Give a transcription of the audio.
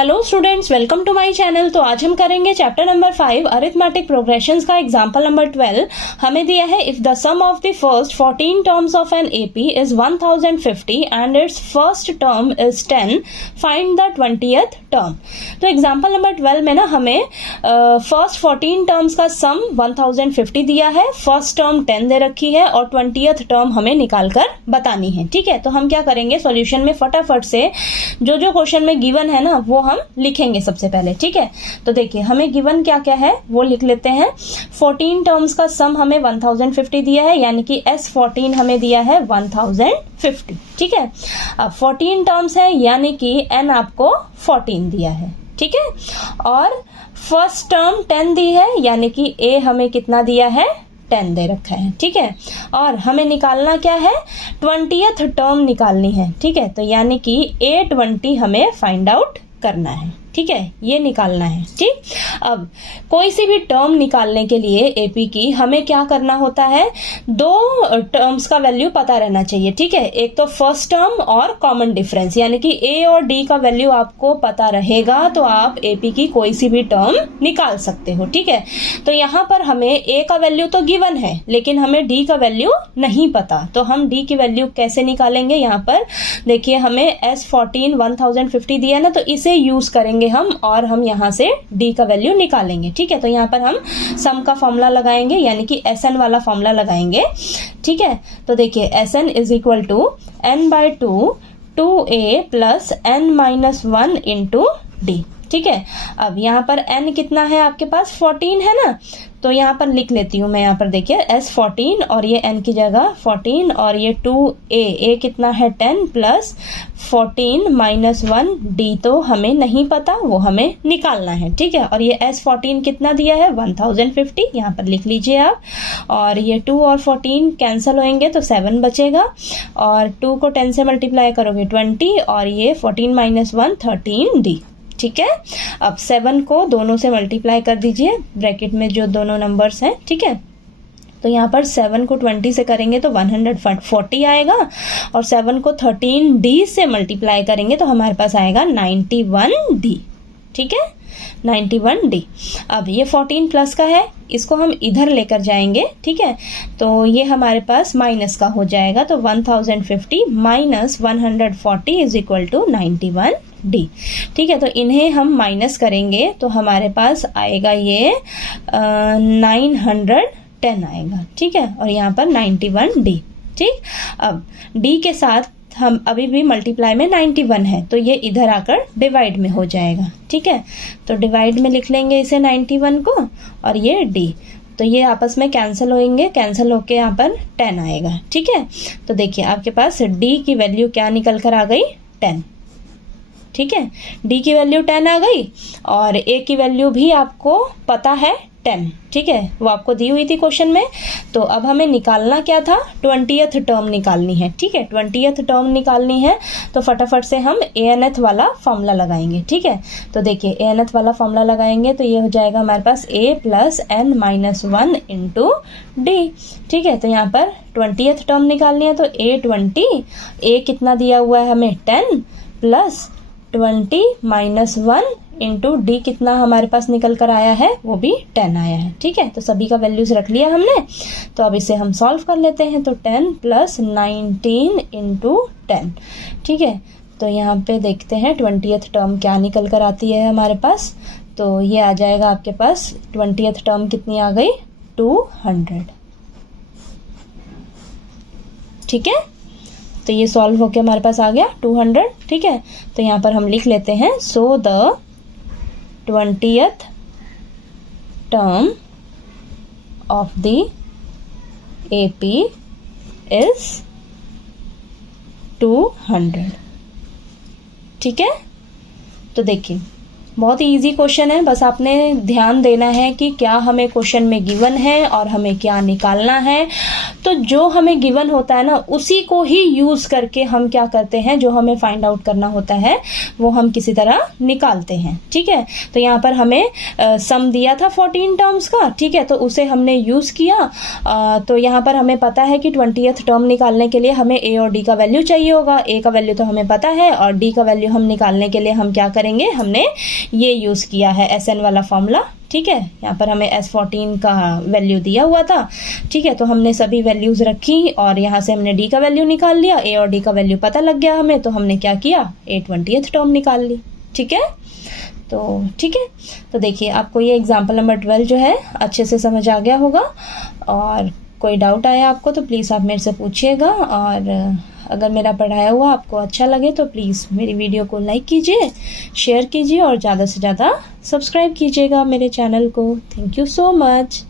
Hello students, welcome to my channel. तो आज हम करेंगे चैप्टर नंबर 5 अरिथमेटिक प्रोग्रेशंस का एग्जांपल नंबर 12। हमें दिया है if the sum of the first 14 terms of an AP is 1050 and its first term is 10, find the 20th term. तो example number 12 में ना हमें फर्स्ट 14 टर्म्स का सम 1050 दिया है, फर्स्ट टर्म 10 दे रखी है और 20th टर्म हमें निकाल कर बतानी है। ठीक है, तो हम क्या करेंगे, सॉल्यूशन में फटाफट से जो जो क्वेश्चन में गिवन है ना वो हम लिखेंगे सबसे पहले। ठीक है, तो देखिए हमें गिवन क्या क्या है वो लिख लेते हैं। 14 टर्म्स का सम हमें 1050 दिया है, यानी कि S14 हमें दिया है 1050। ठीक है, अब 14 टर्म्स है यानी कि N आपको 14 दिया है। ठीक है, और फर्स्ट टर्म 10 दी है यानी कि A हमें कितना दिया है, 10 दे रखा है। ठीक है, और हमें निकालना क्या है, 20th टर्म निकालनी है। ठीक है, तो यानी कि A20 हमें फाइंड आउट करना है। ठीक है, ये निकालना है। ठीक, अब कोई सी भी टर्म निकालने के लिए एपी की हमें क्या करना होता है, दो टर्म्स का वैल्यू पता रहना चाहिए। ठीक है, एक तो फर्स्ट टर्म और कॉमन डिफरेंस, यानी कि ए और डी का वैल्यू आपको पता रहेगा तो आप एपी की कोई सी भी टर्म निकाल सकते हो। ठीक है, तो यहाँ पर हमें ए का वैल्यू तो गिवन है लेकिन हमें डी का वैल्यू नहीं पता, तो हम डी की वैल्यू कैसे निकालेंगे। यहाँ पर देखिए हमें S14 1050 दिया ना, तो इसे यूज करेंगे हम और हम यहाँ से d का वैल्यू निकालेंगे। ठीक है, तो यहाँ पर हम सम का फॉर्मूला लगाएंगे यानी कि Sn वाला फॉर्मूला लगाएंगे। ठीक है, तो देखिए Sn is equal to n/2 2a plus n-1 into D. ठीक है, अब यहाँ पर n कितना है आपके पास, 14 है ना, तो यहाँ पर लिख लेती हूँ मैं। यहाँ पर देखिए S14 और ये n की जगह 14 और ये 2a कितना है 10 प्लस 14 - 1 d तो हमें नहीं पता, वो हमें निकालना है। ठीक है, और ये S14 कितना दिया है 1050, यहाँ पर लिख लीजिए आप, और ये 2 और 14 कैंसिल होंगे तो 7 बचेगा, और 2 को 10 से मल्टीप्लाई करोगे 20 और ये 14 - 1 13d। ठीक है, अब 7 को दोनों से मल्टीप्लाई कर दीजिए, ब्रैकेट में जो दोनों नंबर्स हैं। ठीक है, तो यहाँ पर 7 को 20 से करेंगे तो 140 आएगा, और 7 को 13d से मल्टीप्लाई करेंगे तो हमारे पास आएगा 91d। ठीक है, 91d। अब ये 14 प्लस का है, इसको हम इधर लेकर जाएंगे। ठीक है, तो ये हमारे पास माइनस का हो जाएगा, तो 1050 minus 140 is equal to 91d। ठीक है, तो इन्हें हम माइनस करेंगे तो हमारे पास आएगा ये 910 आएगा। ठीक है, और यहाँ पर 91d। ठीक, अब d के साथ हम अभी भी मल्टीप्लाई में 91 है तो ये इधर आकर डिवाइड में हो जाएगा। ठीक है, तो डिवाइड में लिख लेंगे इसे 91 को, और ये d, तो ये आपस में कैंसिल होंगे, कैंसिल होके यहाँ पर 10 आएगा। ठीक है, तो देखिए आपके पास d की वैल्यू क्या निकल कर आ गई, 10। ठीक है, d की वैल्यू 10 आ गई और a की वैल्यू भी आपको पता है 10। ठीक है, वो आपको दी हुई थी क्वेश्चन में। तो अब हमें निकालना क्या था, 20th टर्म निकालनी है। ठीक है, 20th टर्म निकालनी है तो फटाफट से हम anth वाला फॉर्मूला लगाएंगे। ठीक है, तो देखिए anth वाला फॉर्मूला लगाएंगे तो ये हो जाएगा हमारे पास a plus n-1 into D. ठीक है, तो यहाँ पर 20th टर्म निकालनी है तो A20, a कितना दिया हुआ है हमें 10 प्लस 20 - 1 इंटू डी कितना हमारे पास निकल कर आया है, वो भी 10 आया है। ठीक है, तो सभी का वैल्यूज रख लिया हमने, तो अब इसे हम सॉल्व कर लेते हैं। तो 10 प्लस 19 इंटू 10। ठीक है, तो यहाँ पे देखते हैं 20th टर्म क्या निकल कर आती है हमारे पास। तो ये आ जाएगा आपके पास 20th टर्म कितनी आ गई, 200। ठीक है, तो ये सॉल्व होके हमारे पास आ गया 200। ठीक है, तो यहाँ पर हम लिख लेते हैं, so the 20th term of the AP is 200। ठीक है, तो देखिए बहुत ही ईजी क्वेश्चन है, बस आपने ध्यान देना है कि क्या हमें क्वेश्चन में गिवन है और हमें क्या निकालना है। तो जो हमें गिवन होता है ना, उसी को ही यूज करके हम क्या करते हैं, जो हमें फाइंड आउट करना होता है वो हम किसी तरह निकालते हैं। ठीक है, तो यहाँ पर हमें सम दिया था 14 टर्म्स का, ठीक है, तो उसे हमने यूज किया। तो यहाँ पर हमें पता है कि 20th टर्म निकालने के लिए हमें ए और डी का वैल्यू चाहिए होगा। ए का वैल्यू तो हमें पता है और डी का वैल्यू हम निकालने के लिए हम क्या करेंगे, हमने ये यूज किया है SN वाला फॉर्मूला। ठीक है, यहाँ पर हमें S14 का वैल्यू दिया हुआ था। ठीक है, तो हमने सभी वैल्यूज रखी और यहाँ से हमने डी का वैल्यू निकाल लिया। ए और डी का वैल्यू पता लग गया हमें, तो हमने क्या किया, ए 20th टर्म निकाल ली। ठीक है, तो ठीक है, तो देखिए आपको ये एग्जाम्पल नंबर 12 जो है अच्छे से समझ आ गया होगा। और कोई डाउट आया आपको तो प्लीज़ आप मेरे से पूछिएगा। और अगर मेरा पढ़ाया हुआ आपको अच्छा लगे तो प्लीज़ मेरी वीडियो को लाइक कीजिए, शेयर कीजिए और ज़्यादा से ज़्यादा सब्सक्राइब कीजिएगा मेरे चैनल को। Thank you so much.